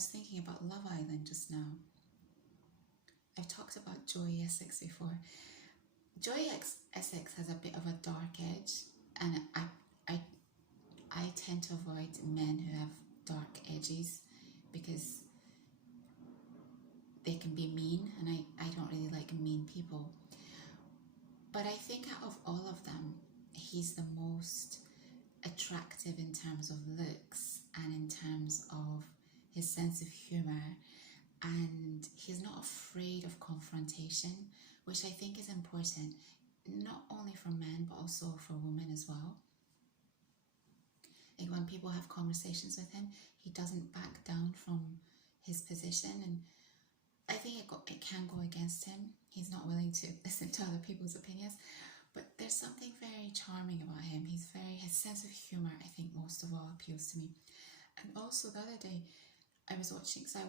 was thinking about Love Island just now. I've talked about Joey Essex before. Joey Essex has a bit of a dark edge, and I tend to avoid men who have dark edges because they can be mean, and I don't really like mean people. But I think out of all of them, he's the most attractive in terms of looks and in terms of his sense of humor, and he's not afraid of confrontation, which I think is important, not only for men but also for women as well. Like when people have conversations with him, he doesn't back down from his position, and I think it can go against him. He's not willing to listen to other people's opinions, but there's something very charming about him. His sense of humor, I think, most of all appeals to me. And also the other day, I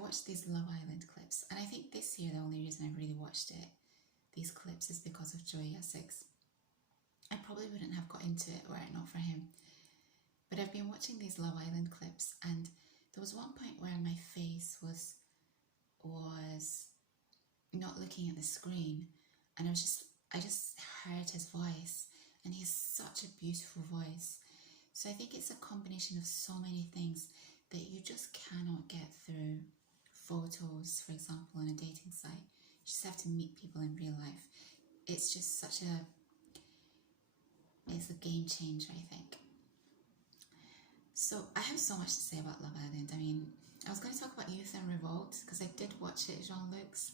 watched these Love Island clips, and I think this year the only reason I really watched these clips is because of Joey Essex. I probably wouldn't have got into it were it not for him. But I've been watching these Love Island clips, and there was one point where my face was not looking at the screen, and I just heard his voice, and he's such a beautiful voice. So I think it's a combination of so many things that you just cannot get through photos, for example, on a dating site. You just have to meet people in real life. It's just it's a game changer, I think. So I have so much to say about Love Island. I mean, I was going to talk about Youth and Revolt because I did watch it, Jean-Luc's.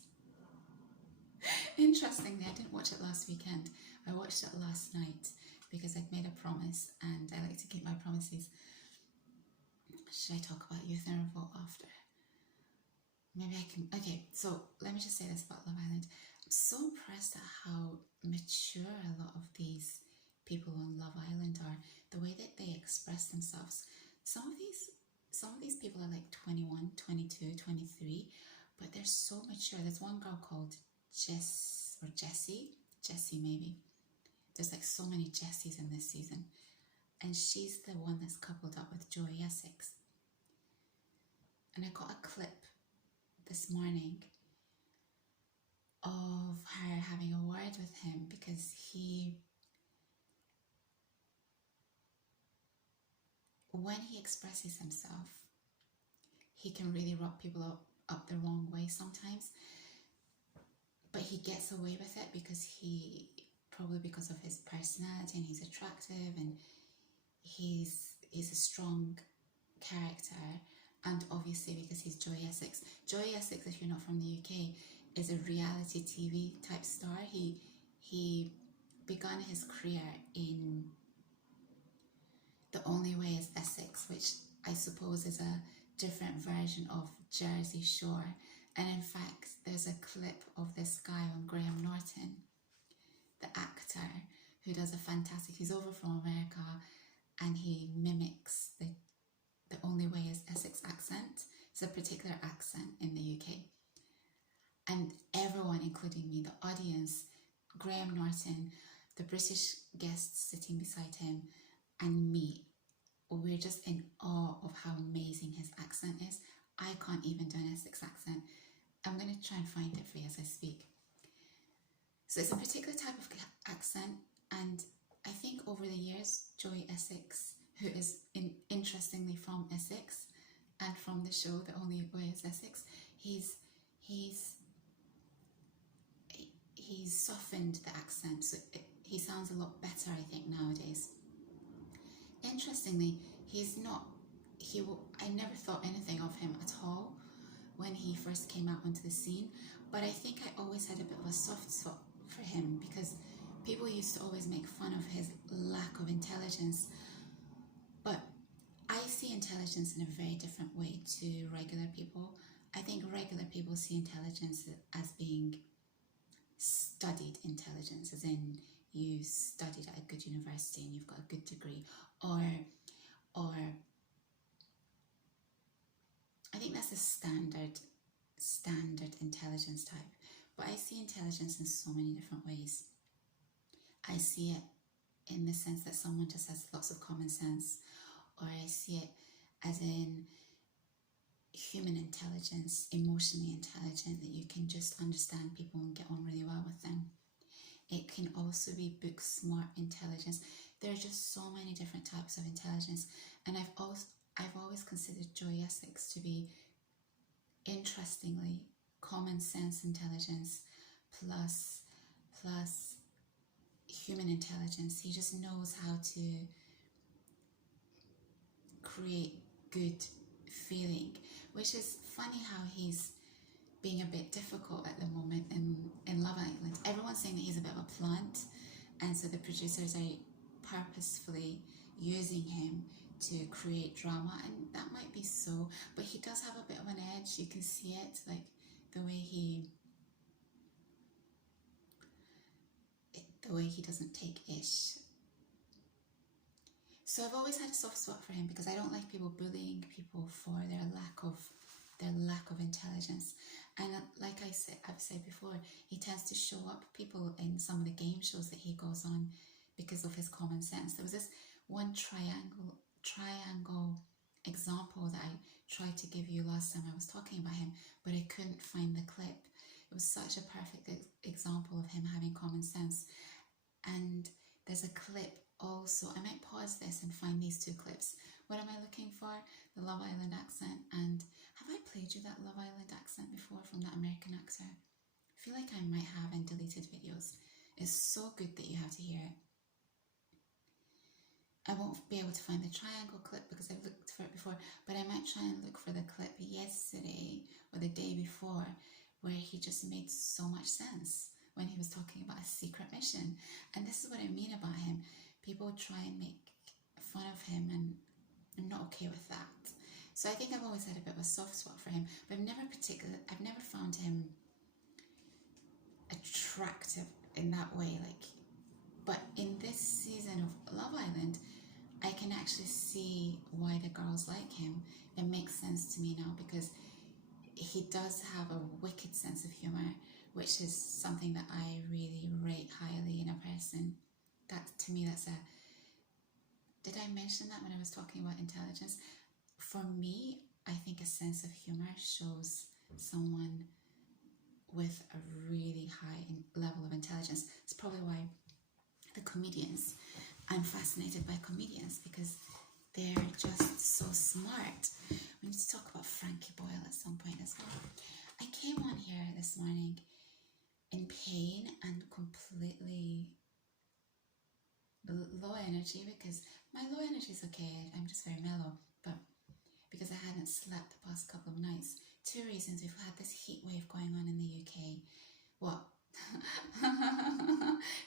Interestingly, I didn't watch it last weekend. I watched it last night because I'd made a promise and I like to keep my promises. Should I talk about Youth and Revolt after? Maybe I can. Okay, so let me just say this about Love Island. I'm so impressed at how mature a lot of these people on Love Island are, the way that they express themselves. Some of these people are like 21, 22, 23, but they're so mature. There's one girl called Jessie maybe. There's like so many Jessies in this season, and she's the one that's coupled up with Joey Essex. And I got a clip this morning of her having a word with him because when he expresses himself, he can really rub people up the wrong way sometimes. But he gets away with it because because of his personality, and he's attractive, and he's a strong character, and obviously because he's Joey Essex. Joey Essex, if you're not from the UK, is a reality TV type star. He began his career in The Only Way is Essex, which I suppose is a different version of Jersey Shore. And in fact, there's a clip of this guy on Graham Norton, the actor, who does he's over from America, and he mimics the Only Way is Essex accent. It's a particular accent in the UK. And everyone, including me, the audience, Graham Norton, the British guests sitting beside him, and me, we're just in awe of how amazing his accent is. I can't even do an Essex accent. I'm going to try and find it for you as I speak. So it's a particular type of accent, and I think over the years, Joey Essex, who is interestingly from Essex and from the show The Only Way is Essex, he's softened the accent, so he sounds a lot better, I think, nowadays. Interestingly, I never thought anything of him at all when he first came out onto the scene, but I think I always had a bit of a soft spot for him because people used to always make fun of his lack of intelligence, but I see intelligence in a very different way to regular people. I think regular people see intelligence as being studied intelligence, as in you studied at a good university and you've got a good degree, or I think that's a standard intelligence type. But I see intelligence in so many different ways. I see it in the sense that someone just has lots of common sense, or I see it as in human intelligence, emotionally intelligent, that you can just understand people and get on really well with them. It can also be book smart intelligence. There are just so many different types of intelligence, and I've always considered Joy Essex to be, interestingly, common sense intelligence plus human intelligence. He just knows how to create good feeling, which is funny how he's being a bit difficult at the moment in Love Island. Everyone's saying that he's a bit of a plant, and so the producers are purposefully using him to create drama, and that might be so, but he does have a bit of an edge. You can see it, like the way he doesn't take ish. So I've always had a soft spot for him because I don't like people bullying people for their lack of intelligence. And like I've said before, he tends to show up people in some of the game shows that he goes on because of his common sense. There was this one triangle example that I tried to give you last time I was talking about him, but I couldn't find the clip. It was such a perfect example of him having common sense. And there's a clip also. I might pause this and find these two clips. What am I looking for? The Love Island accent. And have I played you that Love Island accent before from that American actor? I feel like I might have in deleted videos. It's so good that you have to hear it. I won't be able to find the triangle clip because I've looked for it before, but I might try and look for the clip yesterday or the day before where he just made so much sense when he was talking about a secret mission. And this is what I mean about him. People try and make fun of him, and I'm not okay with that. So I think I've always had a bit of a soft spot for him, but I've never found him attractive in that way. But in this season of Love Island, I can actually see why the girls like him. It makes sense to me now because he does have a wicked sense of humour, which is something that I really rate highly in a person. That, to me, that's a... Did I mention that when I was talking about intelligence? For me, I think a sense of humour shows someone with a really high level of intelligence. It's probably why the comedians, I'm fascinated by comedians because they're just so smart. We need to talk about Frankie Boyle at some point as well. I came on here this morning in pain and completely low energy because my low energy is okay. I'm just very mellow, but because I hadn't slept the past couple of nights. Two reasons. We've had this heat wave going on in the UK. What?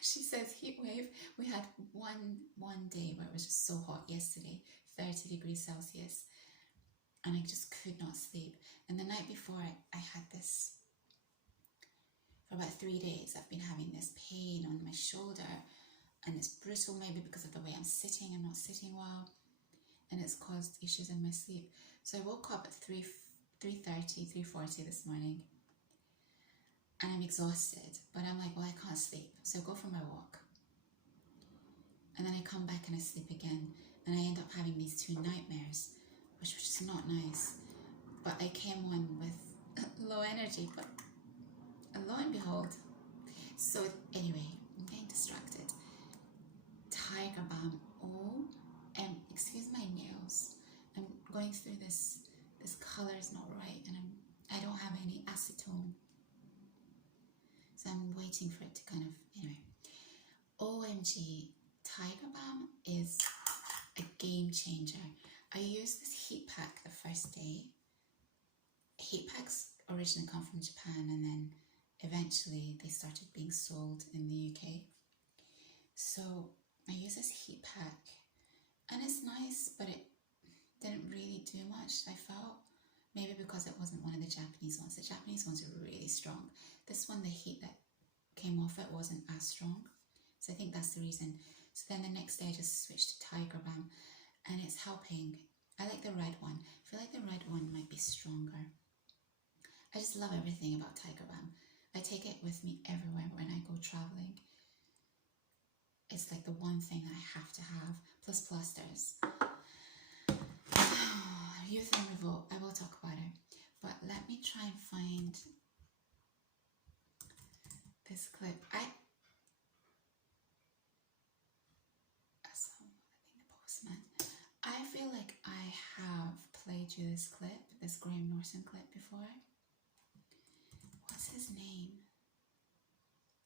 She says heat wave. We had one day where it was just so hot yesterday, 30 degrees Celsius, and I just could not sleep. And the night before, I had this, for about 3 days, I've been having this pain on my shoulder, and it's brutal, maybe because of the way I'm sitting. I'm not sitting well, and it's caused issues in my sleep. So I woke up at 3:40 this morning, and I'm exhausted, but I'm like, well, I can't sleep. So I go for my walk, and then I come back and I sleep again, and I end up having these two nightmares, which was just not nice. But I came on with low energy, but lo and behold. So anyway, I'm getting distracted. Tiger Balm. Excuse my nails. I'm going through this color is not right, and I don't have any acetone. So I'm waiting for it to kind of, anyway. OMG, Tiger Balm is a game changer. I used this heat pack the first day. Heat packs originally come from Japan, and then eventually they started being sold in the UK. So I use this heat pack, and it's nice, but it didn't really do much, I felt. Maybe because it wasn't one of the Japanese ones. The Japanese ones are really strong. This one, the heat that came off it wasn't as strong. So I think that's the reason. So then the next day I just switched to Tiger Balm, and it's helping. I like the red one. I feel like the red one might be stronger. I just love everything about Tiger Balm. I take it with me everywhere when I go traveling. It's like the one thing that I have to have, plus plasters. Youth in Revolt, I will talk about it. try and find this clip. I think the postman. I feel like I have played you this clip, this Graham Norton clip before. What's his name?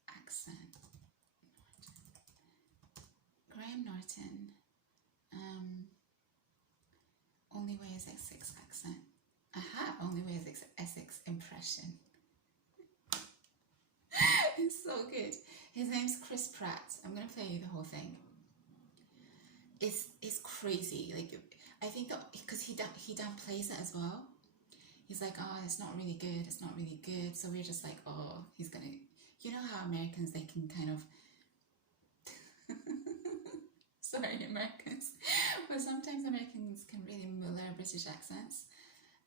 Accent. Graham Norton. Only way is Essex accent. Aha, only way is Essex impression. It's so good. His name's Chris Pratt. I'm gonna play you the whole thing. It's crazy. Like, I think that because he downplays it as well. He's like, oh, it's not really good. It's not really good. So we're just like, oh, he's gonna. You know how Americans, they can kind of. Sorry, Americans. But sometimes Americans can really muller British accents.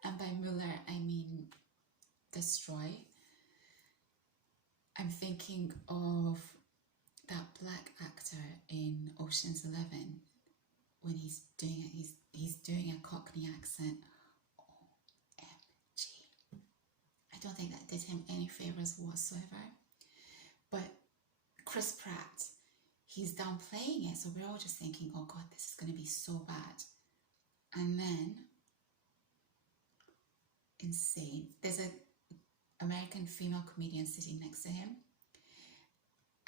And by muller, I mean destroy. I'm thinking of that black actor in Ocean's 11 when he's doing it. He's doing a Cockney accent. OMG. I don't think that did him any favors whatsoever. But Chris Pratt, he's downplaying it, so we're all just thinking, oh God, this is going to be so bad. And then, insane. There's a American female comedian sitting next to him,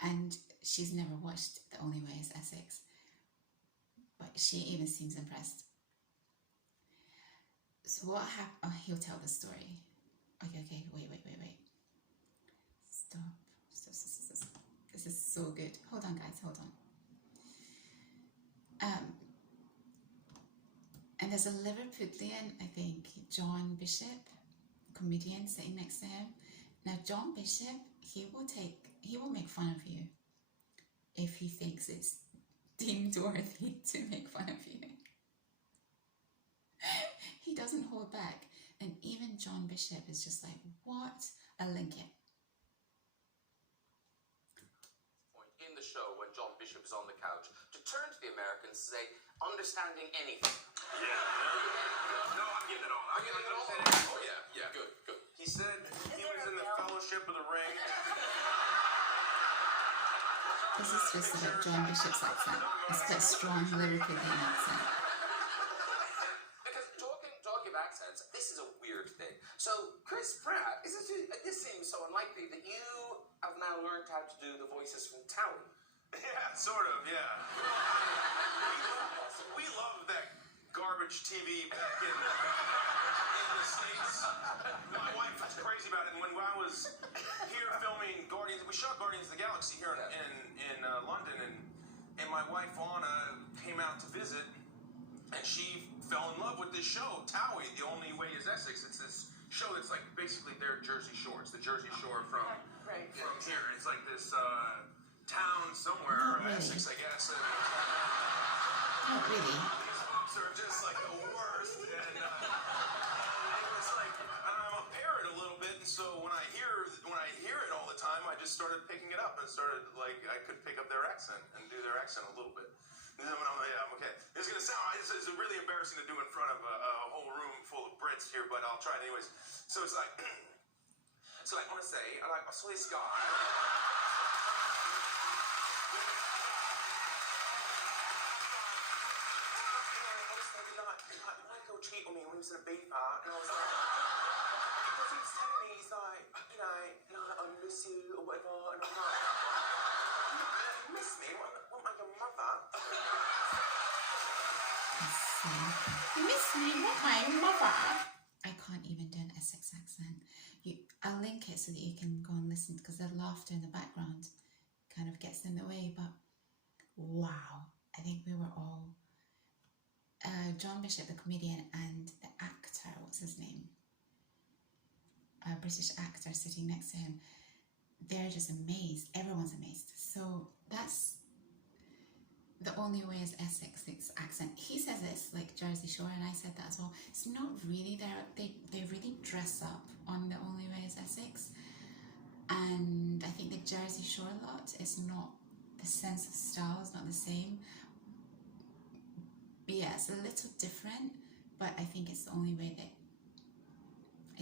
and she's never watched The Only Way is Essex, but she even seems impressed. So what happened? Oh, he'll tell the story. Okay, wait. Stop. This is so good. Hold on, guys, hold on. And there's a Liverpudlian, I think, John Bishop, comedian, sitting next to him. Now, John Bishop, he will make fun of you if he thinks it's deemed worthy to make fun of you. He doesn't hold back. And even John Bishop is just like, what? I'll link it. In the show, when John Bishop is on the couch, to turn to the Americans and say, understanding anything. Yeah. No, I'm getting it all. I'm getting it all. Oh, yeah, good. He said he was in the Fellowship of the Ring. This is just about John Bishop's accent. It's quite strong Liverpudlian accent. Because talking of accents, this is a weird thing. So, Chris Pratt, this seems so unlikely that you have now learned how to do the voices from Towie. Yeah, sort of, yeah. We love that garbage TV back in the States. My wife was crazy about it, and when I was here filming Guardians, we shot Guardians of the Galaxy here in London, and my wife Anna came out to visit, and she fell in love with this show, Towie, The Only Way is Essex. It's this show that's like basically their Jersey Shore. It's the Jersey Shore from here. It's like this town somewhere, Essex, I guess. Not really. These folks are just like the worst, and it was like I'm a parrot a little bit, and so when I hear it all the time, I just started picking it up and started like I could pick up their accent and do their accent a little bit. And then I'm like, yeah, okay. This is really embarrassing to do in front of a whole room full of Brits here, but I'll try it anyways. So it's like, I want to say, I saw this guy. Michael cheated on me when he was in a beef art, and I was like, because he was telling me, he's like, I miss you or whatever, and I'm like, you miss me? What about your mother? You miss me? What, my mother? I can't even do an Essex accent. I'll link it so that you can go and listen, because the laughter in the background kind of gets in the way, but wow. I think we were all... John Bishop, the comedian, and the actor, what's his name? A British actor sitting next to him. They're just amazed. Everyone's amazed. So that's The Only Way is Essex accent. He says it's like Jersey Shore, and I said that as well. It's not really there. They really dress up on The Only Way is Essex. And I think the Jersey Shore lot is not, the sense of style is not the same. But yeah, it's a little different, but I think it's the only way that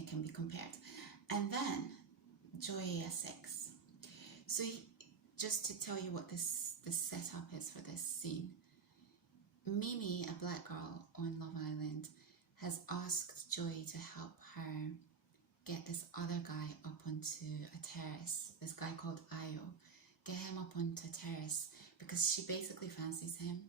it it can be compared. And then Joy A6. So just to tell you what this setup is for this scene, Mimi, a black girl on Love Island, has asked Joy to help her get this other guy up onto a terrace, this guy called Ayo, get him up onto a terrace because she basically fancies him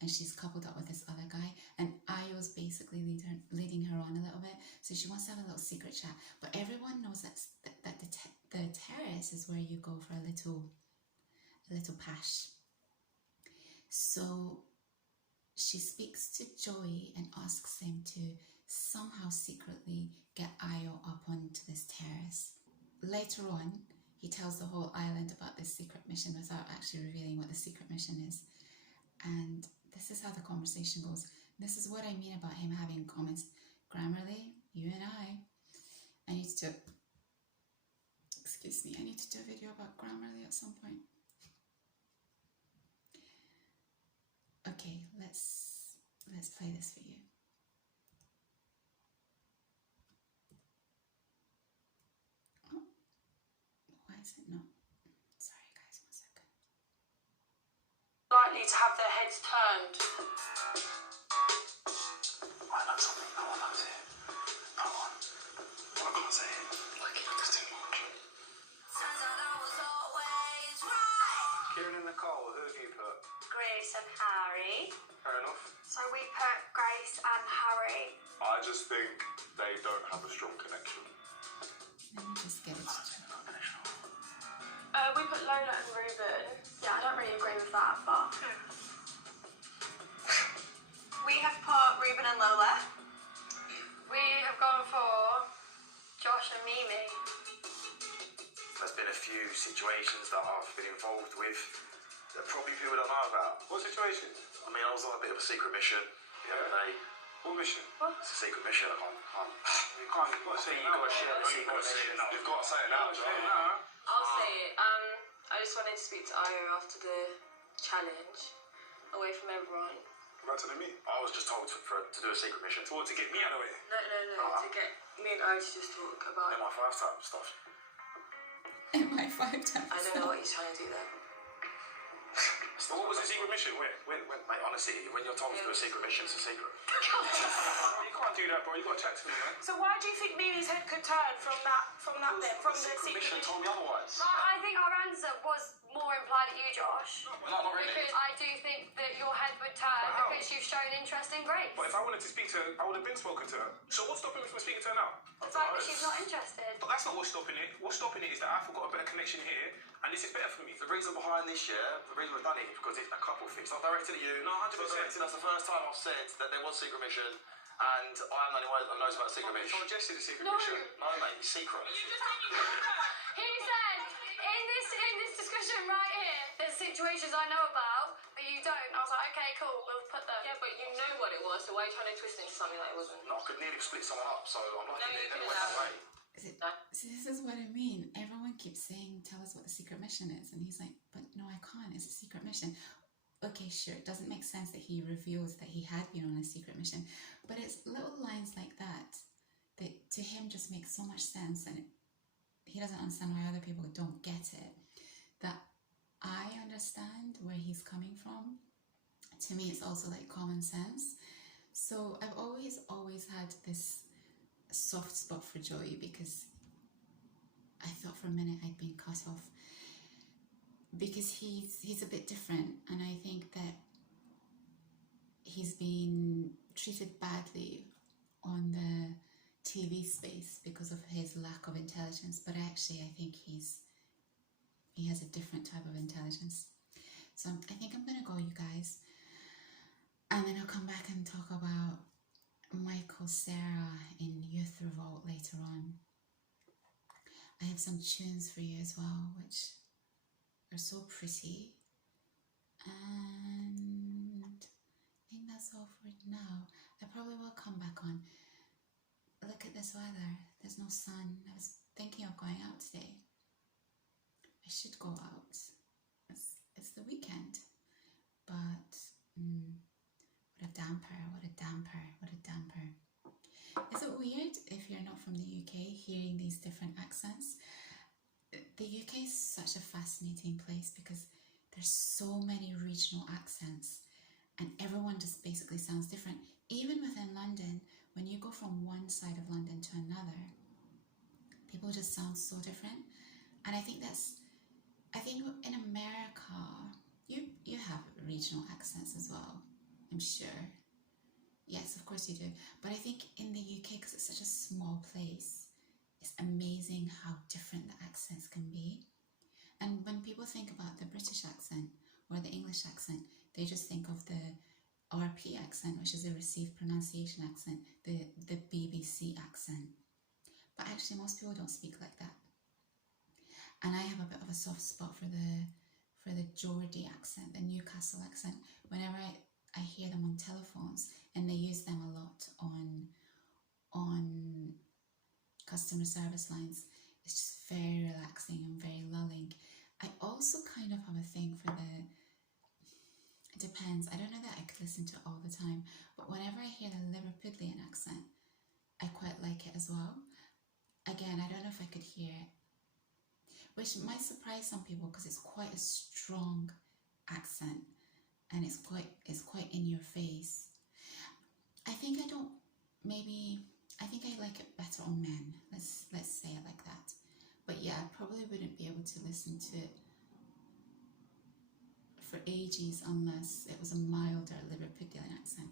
and she's coupled up with this other guy, and Ayo's basically leading her on a little bit, so she wants to have a little secret chat, but everyone knows that the terrace is where you go for a little pash. So she speaks to Joey and asks him to somehow secretly get Ayo up onto this terrace. Later on, he tells the whole island about this secret mission without actually revealing what the secret mission is. And this is how the conversation goes. This is what I mean about him having comments. Grammarly, you and I need to, excuse me, I need to do a video about Grammarly at some point. Okay, let's play this for you. Oh, why is it not? Sorry guys, 1 second. Likely to have their heads turned. I know something no one knows here. No one. But I can't say it. Like, it's too much. Turns out I was always right. Kieran and Nicole, who have you put? Grace and Harry. Fair enough. So we put Grace and Harry. I just think they don't have a strong connection. Let me just get it. We put Lola and Ruben. Yeah, I don't really agree with that, but... We have put Ruben and Lola. We have gone for Josh and Mimi. There's been a few situations that I've been involved with that probably people don't know about. What situation? I mean, I was on a bit of a secret mission the other day. What mission? What? It's a secret mission. I can't. You've got to say it now. You've got to say it now. You've got to say it now, John. I'll say it. I just wanted to speak to Ayo after the challenge, away from everyone. What to do me? I was just told to do a secret mission. To get me out of the way? No, to get me and Ayo to just talk about In my 5-time stuff. In my 5 times. I don't know what he's trying to do there. So what was the secret mission? When, mate, honestly, when you're told to do a secret mission, it's a secret. You can't do that, bro. You got to chat to me, man. So why do you think Mimi's head could turn from that bit, from the secret mission told me otherwise. I think our answer was more implied at you, Josh. No, not really. Because I do think that your head would turn because you've shown interest in Grace. But if I wanted to speak to her, I would have been spoken to her. So what's stopping me from speaking to her now? The fact that she's not interested. But that's not what's stopping it. What's stopping it is that I've got a better connection here, and this is better for me. The reason behind this year, the reason we've done it is because it's a couple thing. It's not directed at you. No, 100%. That's the first time I've said that there was a secret mission, and I am the only one that knows about secret mission. Someone suggested a secret No. mission. No, mate, it's secret. He said, in this discussion right here, there's situations I know about, but you don't. I was like, okay, cool, we'll put them. Yeah, but you know what it was, so why are you trying to twist it into something that it wasn't? No, I could nearly split someone up, so I'm lucky No, that you it never couldn't went that have. way. See, this is what I mean. Everyone keeps saying, tell us what the secret mission is. And he's like, but no, I can't. It's a secret mission. Okay, sure. It doesn't make sense that he reveals that he had been on a secret mission. But it's little lines like that to him just make so much sense. And he doesn't understand why other people don't get it. That I understand where he's coming from. To me, it's also like common sense. So I've always had this soft spot for Joey because I thought for a minute I'd been cut off because he's a bit different, and I think that he's been treated badly on the TV space because of his lack of intelligence, but actually I think he has a different type of intelligence. So I think I'm gonna go, you guys, and then I'll come back and talk about Michael Sarah in Youth Revolt later on. I have some tunes for you as well, which are so pretty. And I think that's all for now. I probably will come back on. Look at this weather. There's no sun. I was thinking of going out today. I should go out. It's the weekend. But what a damper, what a damper, what a damper. Is it weird if you're not from the UK hearing these different accents? The UK is such a fascinating place because there's so many regional accents and everyone just basically sounds different. Even within London, when you go from one side of London to another, people just sound so different. And I think in America, you have regional accents as well, I'm sure. Yes, of course you do. But I think in the UK, because it's such a small place, it's amazing how different the accents can be. And when people think about the British accent or the English accent, they just think of the RP accent, which is a received pronunciation accent, the BBC accent. But actually most people don't speak like that. And I have a bit of a soft spot for the Geordie accent, the Newcastle accent. Whenever I hear them on telephones, and they use them a lot on customer service lines, it's just very relaxing and very lulling. I also kind of have a thing for it depends, I don't know that I could listen to it all the time, but whenever I hear the Liverpudlian accent, I quite like it as well. Again, I don't know if I could hear it, which might surprise some people because it's quite a strong accent and it's quite in your face. I think I like it better on men. Let's say it like that. But yeah, I probably wouldn't be able to listen to it for ages unless it was a milder Liverpudlian accent.